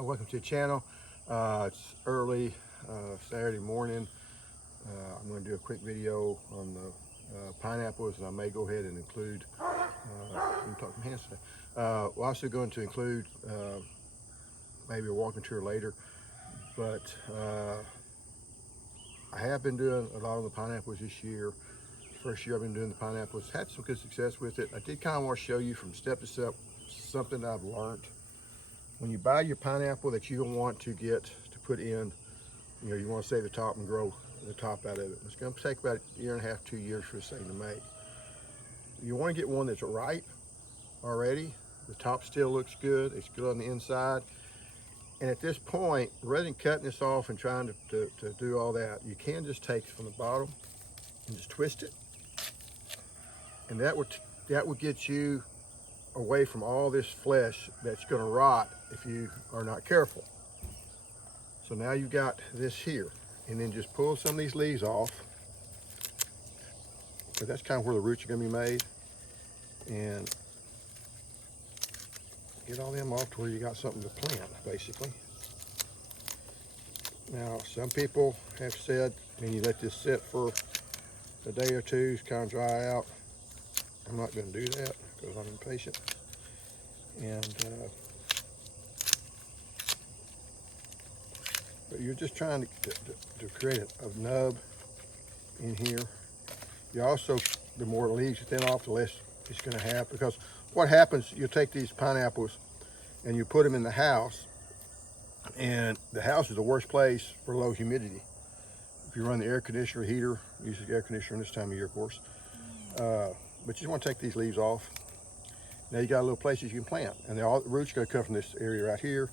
Hi, welcome to the channel. It's early Saturday morning. I'm going to do a quick video on the pineapples, and I may go ahead and include, I'm talking hands today. We're also going to include maybe a walking tour later, but I have been doing a lot of the pineapples this year. First year I've been doing the pineapples, had some good success with it. I did kind of want to show you from step to step something I've learned. When you buy your pineapple that you don't want to get to put in, you want to save the top and grow the top out of it. It's going to take about a year and a half, 2 years for this thing to make. You want to get one that's ripe already. The top still looks good. It's good on the inside. And at this point, rather than cutting this off and trying to do all that, you can just take it from the bottom and just twist it. And that would get you away from all this flesh that's going to rot if you are not careful. So now you've got this here, and then just pull some of these leaves off, because that's kind of where the roots are going to be made, and get all them off to where you got something to plant, basically. Now, some people have said when you let this sit for a day or two, it's kind of dry out. I'm not going to do that because I'm impatient. And but you're just trying to create a nub in here. You also, the more leaves you thin off, the less it's going to have, because what happens, you take these pineapples and you put them in the house, and the house is the worst place for low humidity. If you run the air conditioner, heater, use the air conditioner this time of year, of course. But you just want to take these leaves off. Now you got little places you can plant, and all the roots are going to come from this area right here.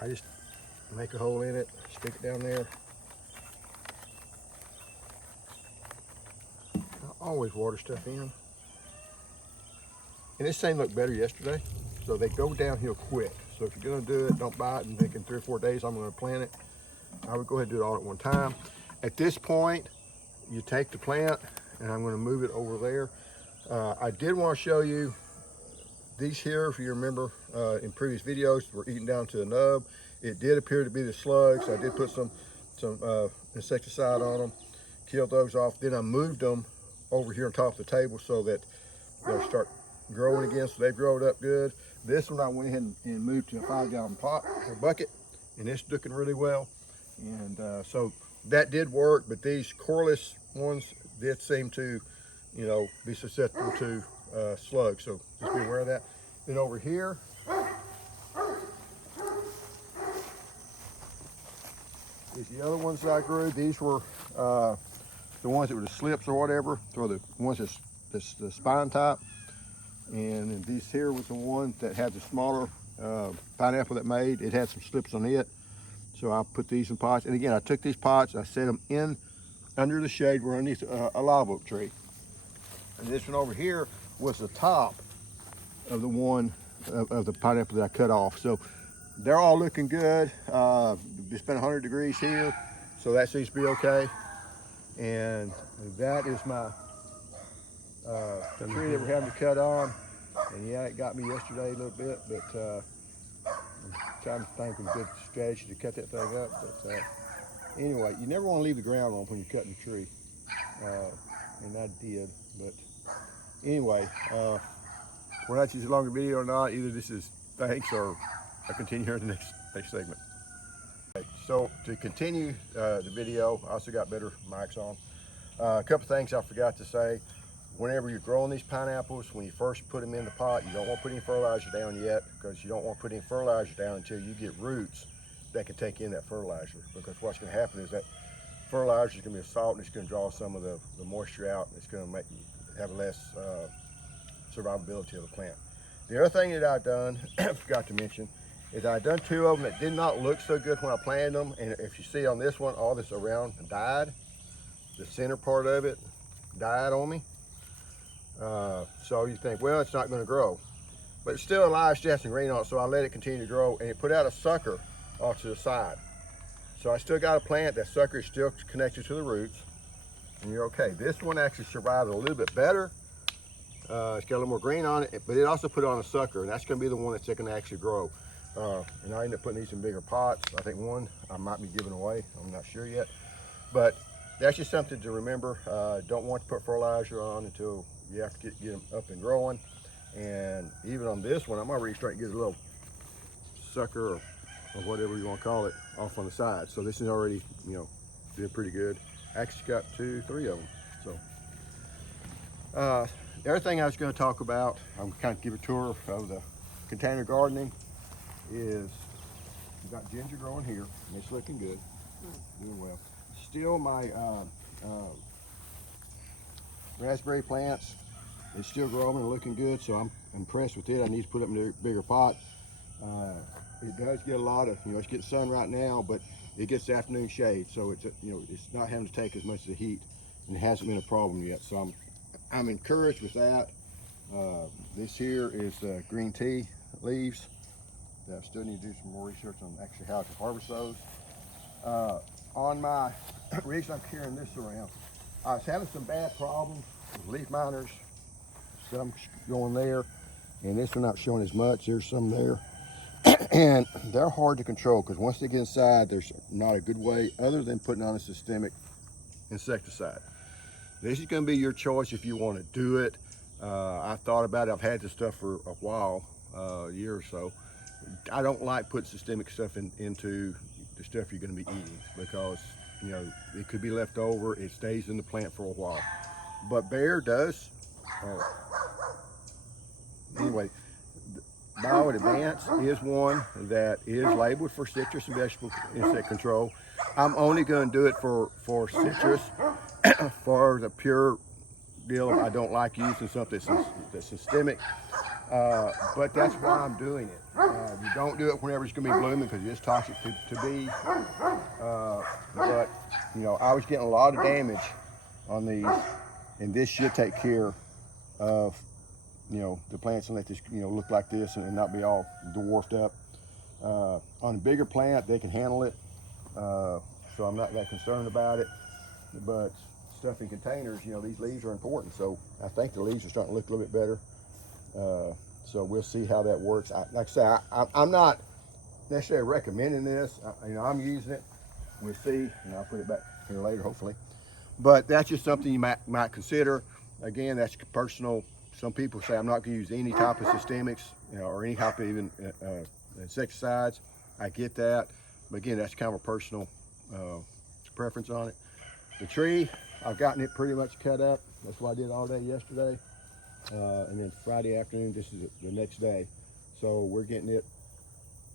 I just make a hole in it, stick it down there. I always water stuff in. And this thing looked better yesterday, so they go downhill quick. So if you're going to do it, don't buy it and think in 3 or 4 days I'm going to plant it. I would go ahead and do it all at one time. At this point, you take the plant, and I'm going to move it over there. I did want to show you these here. If you remember in previous videos, were eaten down to a nub. It did appear to be the slugs. I did put some insecticide on them, killed those off. Then I moved them over here on top of the table so that they'll start growing again. So they've grown up good. This one I went ahead and moved to a 5-gallon pot or bucket, and it's looking really well. And so that did work, but these coreless ones did seem to, be susceptible to slugs. So just be aware of that. Then over here, is the other ones that I grew. These were the ones that were the slips or whatever, or the ones that's the spine type. And then these here was the one that had the smaller pineapple that made. It had some slips on it. So I put these in pots. And again, I took these pots, I set them in under the shade. We're underneath a live oak tree. And this one over here was the top of the one of the pineapple that I cut off. So they're all looking good. It's been 100 degrees here, so that seems to be okay. And that is my tree that we're having to cut on. And yeah, it got me yesterday a little bit, but I'm trying to think of a good strategy to cut that thing up. But anyway, you never want to leave the ground on when you're cutting a tree. And I did, but anyway, whether that's a longer video or not, either this is thanks or I continue here in the next segment. Okay, so to continue the video, I also got better mics on. A couple things I forgot to say. Whenever you're growing these pineapples, when you first put them in the pot, you don't want to put any fertilizer down yet, because you don't want to put any fertilizer down until you get roots that can take in that fertilizer. Because what's going to happen is that fertilizer is going to be a salt, and it's going to draw some of the moisture out, and it's going to make you have less survivability of the plant. The other thing that I've done, I forgot to mention, is I've done 2 of them that did not look so good when I planted them. And if you see on this one, all this around died. The center part of it died on me. So you think, well, it's not going to grow. But it's still alive, still has some green on it, so I let it continue to grow, and it put out a sucker off to the side. So I still got a plant. That sucker is still connected to the roots, and you're okay. This one actually survived a little bit better. It's got a little more green on it, but it also put on a sucker, and that's going to be the one that's going to actually grow. And I end up putting these in bigger pots. I think one I might be giving away. I'm not sure yet. But that's just something to remember. Don't want to put fertilizer on until you have to get them up and growing. And even on this one, I'm already starting to get a little sucker or whatever you want to call it off on the side. So this is already, doing pretty good. Actually got 2, 3 of them. So the other thing I was going to talk about, I'm kind of give a tour of the container gardening, is we've got ginger growing here, and it's looking good, doing well. Still my raspberry plants, it's still growing and looking good, so I'm impressed with it. I need to put it in a bigger pot. It does get a lot of, it's getting sun right now, but it gets afternoon shade, so it's it's not having to take as much of the heat, and it hasn't been a problem yet. So I'm encouraged with that. This here is green tea leaves. I still need to do some more research on actually how to harvest those. On my reason I'm carrying this around, I was having some bad problems with leaf miners. Some going there, and this one not showing as much. There's some there. And they're hard to control because once they get inside, there's not a good way other than putting on a systemic insecticide. This is going to be your choice if you want to do it. I've thought about it. I've had this stuff for a while, a year or so. I don't like putting systemic stuff into the stuff you're going to be eating because it could be left over. It stays in the plant for a while. But Bayer does. Anyway, Bio Advance is one that is labeled for citrus and vegetable insect control. I'm only going to do it for citrus. For the pure deal, I don't like using something that's systemic, but that's why I'm doing it. You don't do it whenever it's going to be blooming because it's toxic to bees. But I was getting a lot of damage on these, and this should take care of the plants and let this look like this and not be all dwarfed up. On a bigger plant, they can handle it, so I'm not that concerned about it. But stuff in containers, these leaves are important. So I think the leaves are starting to look a little bit better. So we'll see how that works. Like I say, I'm not necessarily recommending this. I'm using it. We'll see, and I'll put it back here later, hopefully. But that's just something you might consider. Again, that's personal. Some people say I'm not going to use any type of systemics, or any type of even insecticides. I get that, but again, that's kind of a personal preference on it. The tree, I've gotten it pretty much cut up. That's what I did all day yesterday, and then Friday afternoon. This is the next day, so we're getting it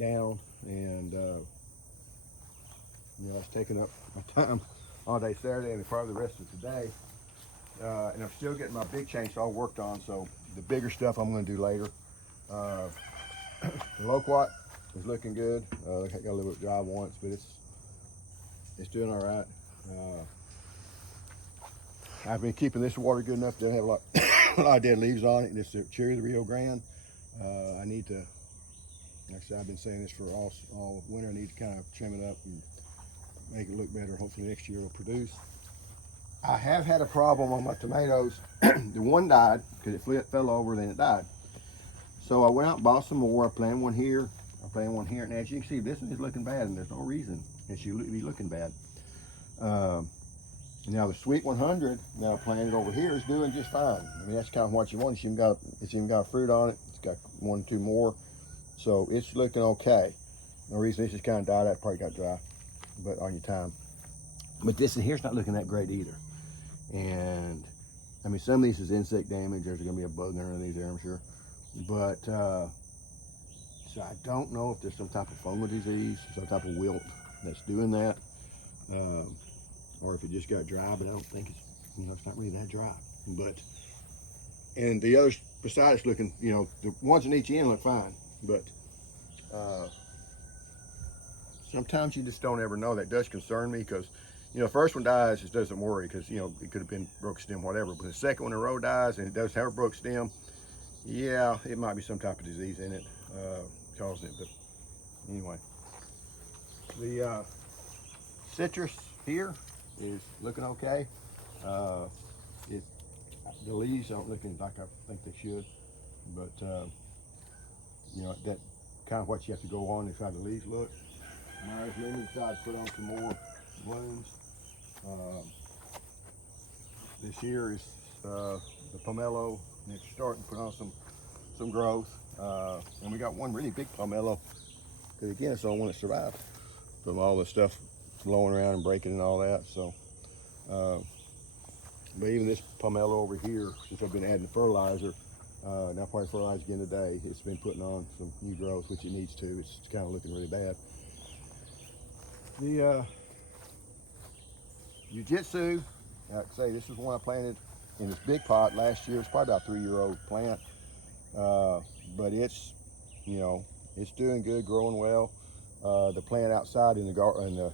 down, and it's taking up my time all day Saturday and probably the rest of today. And I'm still getting my big chainsaw worked on, so the bigger stuff I'm going to do later. The loquat is looking good. I got a little bit dry once, but it's doing all right. I've been keeping this water good enough to have a lot of dead leaves on it. And it's the Cherry of the Rio Grande. I need to, like I said, I've been saying this for all winter. I need to kind of trim it up and make it look better. Hopefully next year it'll produce. I have had a problem on my tomatoes. The one died because it fell over, then it died. So I went out and bought some more. I planted one here. I planted one here. And as you can see, this one is looking bad, and there's no reason it should be looking bad. Now the Sweet 100 that I planted over here is doing just fine. I mean, that's kind of what you want. It's even got fruit on it. It's got 1 or 2 more. So it's looking okay. No reason this just kind of died out. Probably got dry, but on your time. But this in here's not looking that great either. And I mean, some of these is insect damage. There's going to be a bug under these there, I'm sure. But so I don't know if there's some type of fungal disease, some type of wilt that's doing that, or if it just got dry. But I don't think it's not really that dry. But and the others beside it's looking, the ones in each end look fine. But sometimes you just don't ever know. That does concern me because. First one dies, it doesn't worry because, it could have been broke stem, whatever. But the second one in a row dies and it does have a broke stem, yeah, it might be some type of disease in it causing it. But anyway, the citrus here is looking okay. The leaves aren't looking like I think they should. But, that kind of what you have to go on to try the leaves look. Myers Lemon decided to put on some more blooms. This year is the pomelo, and it's starting to put on some growth. And we got one really big pomelo, because again, it's the only one that survived from all the stuff blowing around and breaking and all that. So, but even this pomelo over here, since I've been adding fertilizer, now probably fertilizer again today, it's been putting on some new growth, which it needs to. It's kind of looking really bad. The Jiu-Jitsu, like I say, this is one I planted in this big pot last year. It's probably about a 3-year-old plant, but it's, you know, it's doing good, growing well. The plant outside in the garden,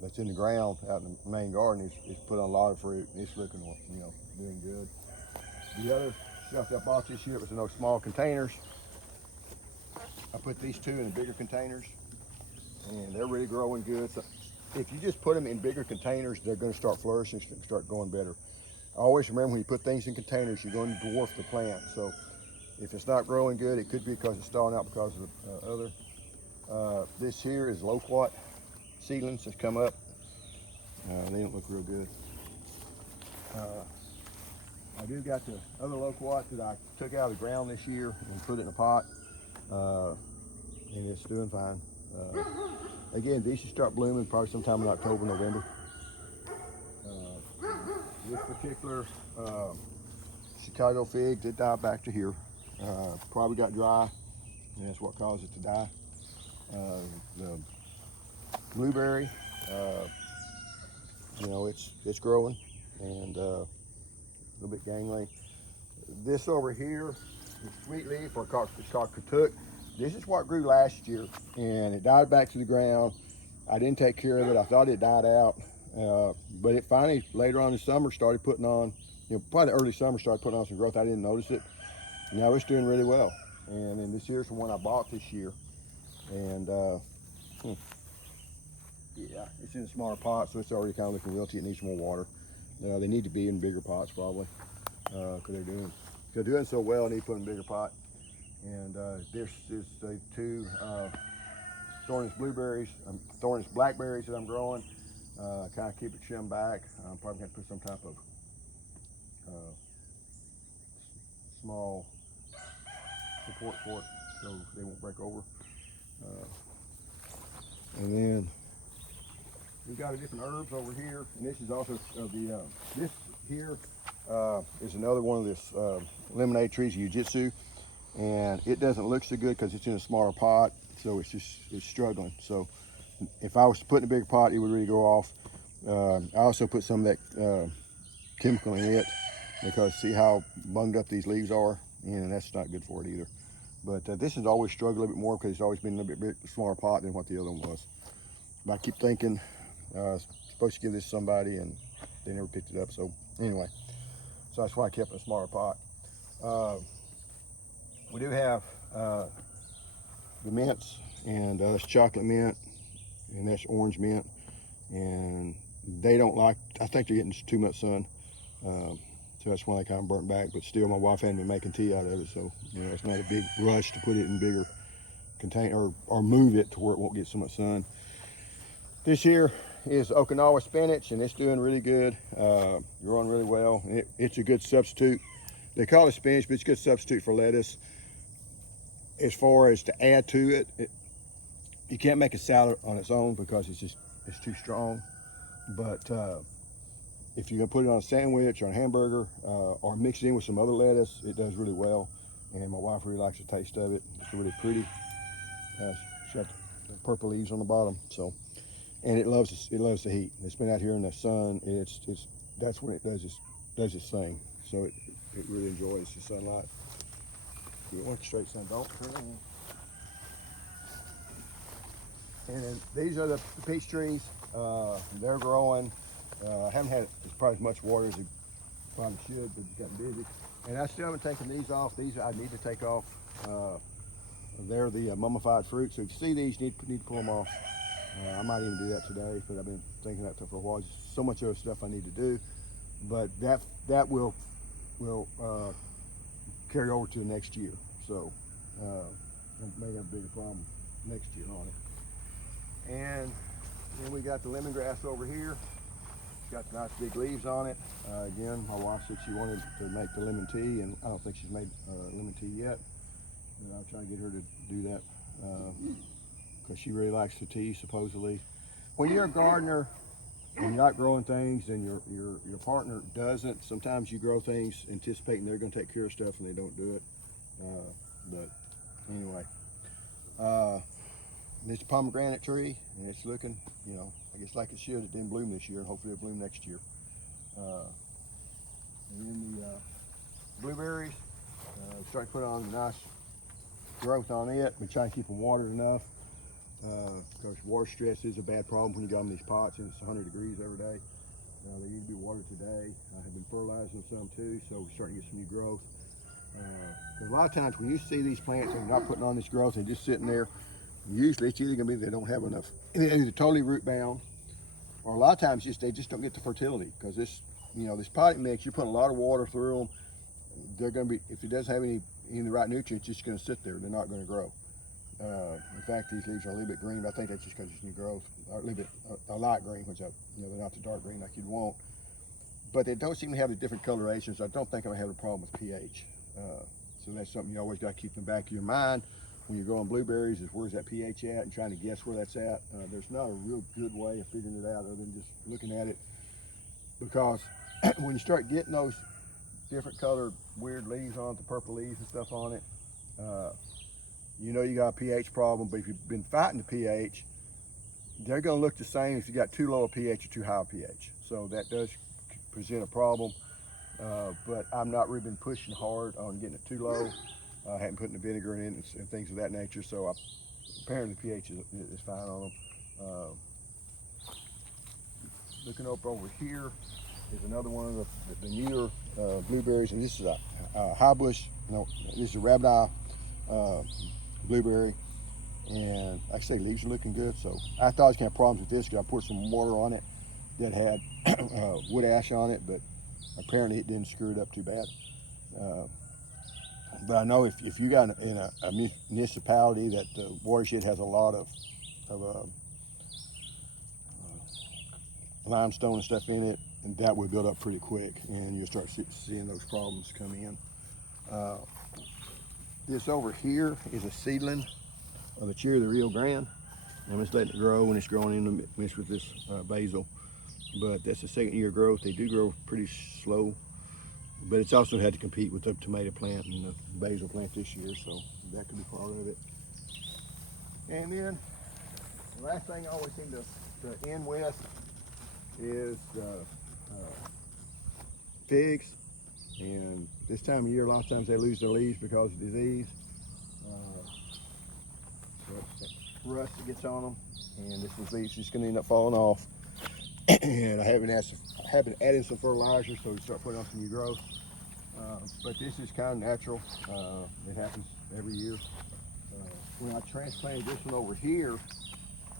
that's in the ground out in the main garden, is put on a lot of fruit. It's looking, you know, doing good. The other stuff that I bought this year was in those small containers. I put these two in bigger containers, and they're really growing good. So if you just put them in bigger containers, they're going to start flourishing, start going better. Always remember, when you put things in containers, you're going to dwarf the plant. So if it's not growing good, it could be because it's stalling out because of the other. This here is loquat seedlings that come up. They don't look real good. I do got the other loquat that I took out of the ground this year and put it in a pot, and it's doing fine. Again, these should start blooming probably sometime in October, November. This particular Chicago fig did die back to here. Probably got dry, and that's what caused it to die. The blueberry, you know, it's growing, and a little bit gangly. This over here is sweet leaf, or it's called katuk. This is what grew last year, and it died back to the ground. I didn't take care of it. I thought it died out, but it finally, later on in the summer, started putting on, you know, probably early summer, started putting on some growth. I didn't notice it. Now it's doing really well. And then this here's the one I bought this year. And yeah, it's in a smaller pot, so it's already kind of looking wilty. It needs more water. They need to be in bigger pots probably, because they're doing so well. I need to put in a bigger pot. And this is the two thornless blueberries, thornless blackberries that I'm growing. Kind of keep it trimmed back. I'm probably going to put some type of small support for it so they won't break over. And then we've got a different herbs over here, and this is also this here is another one of this lemonade trees, Jiu-Jitsu, and it doesn't look so good because it's in a smaller pot, so it's struggling. So if I was to put in a bigger pot, it would really go off. I also put some of that chemical in it, because see how bunged up these leaves are, and that's not good for it either. But this has always struggled a little bit more because it's always been a little bit smaller pot than what the other one was. But I keep thinking supposed to give this to somebody, and they never picked it up. So anyway, so that's why I kept it in a smaller pot. We do have the mints, and that's chocolate mint, and that's orange mint, and they don't like, I think they're getting too much sun. So that's why they kind of burnt back, but still my wife hadn't been making tea out of it, so you know, it's not a big rush to put it in bigger container or move it to where it won't get so much sun. This here is Okinawa spinach, and it's doing really good, growing really well. And it's a good substitute. They call it spinach, but it's a good substitute for lettuce. As far as to add to it, you can't make a salad on its own because it's too strong. But if you're gonna put it on a sandwich or a hamburger, or mix it in with some other lettuce, it does really well. And my wife really likes the taste of it. It's really pretty. It's got the purple leaves on the bottom, so, and it loves the heat. It's been out here in the sun. That's when it does its thing. So it really enjoys the sunlight. You want straight sun, don't turn it on. And then these are the peach trees. They're growing. I haven't had probably as much water as I probably should, but it's gotten busy. And I still haven't taken these off. These I need to take off. They're the mummified fruit. So if you see these, you need to pull them off. I might even do that today, but I've been thinking that for a while. There's so much other stuff I need to do, but that will carry over to the next year. So may have a bigger problem next year on it. And then we got the lemongrass over here. It's got nice big leaves on it. Again, my wife said she wanted to make the lemon tea, and I don't think she's made lemon tea yet. And I'll try to get her to do that because she really likes the tea, supposedly. When you're a gardener and you're not growing things and your partner doesn't, sometimes you grow things anticipating they're going to take care of stuff and they don't do it. But anyway, this pomegranate tree, and it's looking, you know, I guess like it should. It didn't bloom this year, and hopefully it'll bloom next year. And then the blueberries, starting to put on nice growth on it. We try to keep them watered enough. Because water stress is a bad problem when you got them in these pots and it's 100 degrees every day. They need to be watered today. I have been fertilizing some too, so we're starting to get some new growth. A lot of times when you see these plants and not putting on this growth and just sitting there, usually it's either going to be they don't have enough, they're either totally root bound, or a lot of times they just don't get the fertility because this, you know, this potting mix, you're putting a lot of water through them. They're going to be, if it doesn't have any of the right nutrients, it's just going to sit there. They're not going to grow. In fact, these leaves are a little bit green, but I think that's just because it's new growth, or a little bit a light green, which they're not the dark green like you'd want. But they don't seem to have the different colorations. I don't think I'm gonna have a problem with pH. So that's something you always got to keep in the back of your mind when you're growing blueberries, is where's that pH at, and trying to guess where that's at. There's not a real good way of figuring it out other than just looking at it, because when you start getting those different colored weird leaves on it, the purple leaves and stuff on it, you know you got a pH problem. But if you've been fighting the pH, they're going to look the same if you got too low a pH or too high a pH. So that does present a problem. But I'm not really been pushing hard on getting it too low. I haven't put the vinegar in it and things of that nature. So apparently the pH is fine on them. Looking up over here is another one of the newer blueberries, and this is a high bush. No, this is a rabbit eye blueberry, and like I say, leaves are looking good. So I thought I was gonna have problems with this because I poured some water on it that had wood ash on it, but apparently it didn't screw it up too bad. But I know if you got in a municipality that the watershed has a lot of limestone and stuff in it, and that will build up pretty quick, and you'll start seeing those problems come in. This over here is a seedling of the cherry of the Rio Grande. I'm just letting it grow, and it's growing in the mix with this basil. But that's the second year growth. They do grow pretty slow, but it's also had to compete with the tomato plant and the basil plant this year, so that could be part of it. And then the last thing I always seem to end with is figs. And this time of year, a lot of times they lose their leaves because of disease. Rust that gets on them, and this leaf's just going to end up falling off. And I haven't added some fertilizer, so we start putting on some new growth. But this is kind of natural. It happens every year. When I transplanted this one over here,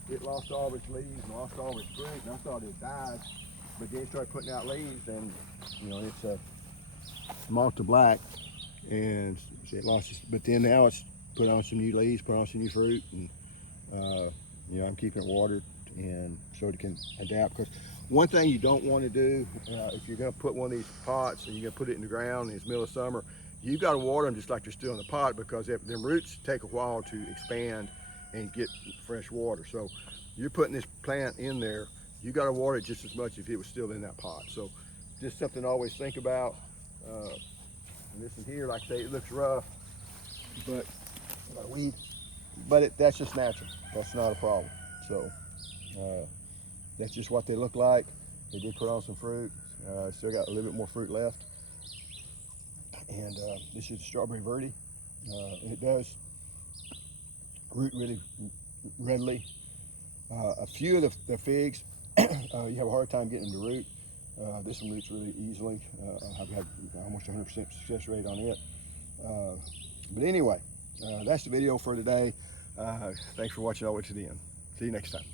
it lost all of its leaves and lost all of its fruit, and I thought it died. But then it started putting out leaves, and you know, it's a moth to black, and it lost its, but then now it's put on some new leaves, put on some new fruit, and you know, I'm keeping it watered and so it can adapt. Because one thing you don't want to do, if you're going to put one of these pots and you're going to put it in the ground and it's middle of summer, you got to water them just like they're still in the pot, because them roots take a while to expand and get fresh water. So you're putting this plant in there, you got to water it just as much as if it was still in that pot. So just something to always think about. And this one here, like I say, it looks rough, but about a weed, but that's just natural. That's not a problem. So that's just what they look like. They did put on some fruit. Still got a little bit more fruit left. And this is strawberry verde. It does root really readily. A few of the figs, you have a hard time getting them to root. This one roots really easily. I've had almost 100% success rate on it. But anyway, that's the video for today. Thanks for watching all the way to the end. See you next time.